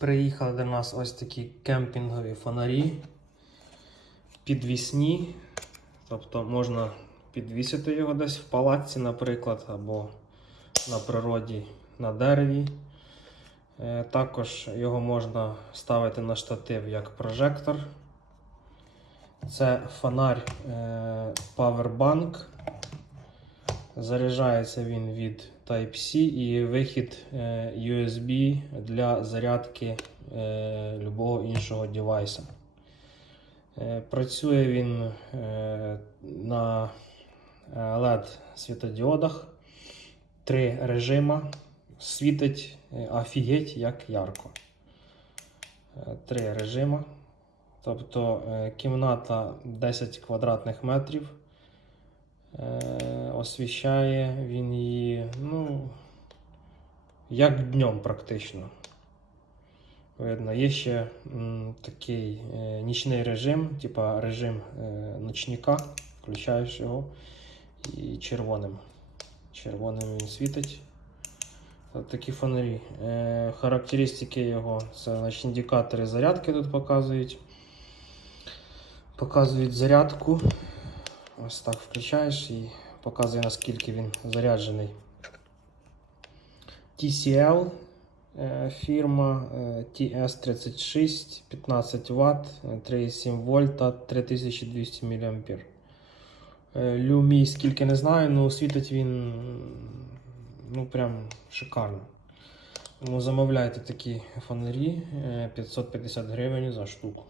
Приїхали до нас ось такі кемпінгові фонарі. Підвісні. Тобто можна підвісити його десь в палатці, наприклад, або на природі на дереві. Е, Також його можна ставити на штатив як прожектор. Це фонарь е, Powerbank. Заряджається він від Type-C і вихід е, USB для зарядки е, любого іншого девайса. Е, Працює він на LED світодіодах. Три режима. Світить офігеть як ярко. Три режима. Тобто кімната 10 квадратних метрів. Е, освіщає він її, ну, як днем практично. Видно, є ще м, такий е, нічний режим, типа режим е, ночника. Включаєш його і червоним. Червоним він світить. Такі фонарі. Е, характеристики його це значить, індикатори зарядки тут показують. Показують зарядку. Ось так включаєш і показує наскільки він заряджений. TCL е, фірма е, TS36 15 Вт, е, 3,7 вольта, 3200 мА. Люмій скільки не знаю, але світить він ну прям шикарно. Тому замовляйте такі фонарі е, 550 гривень за штуку.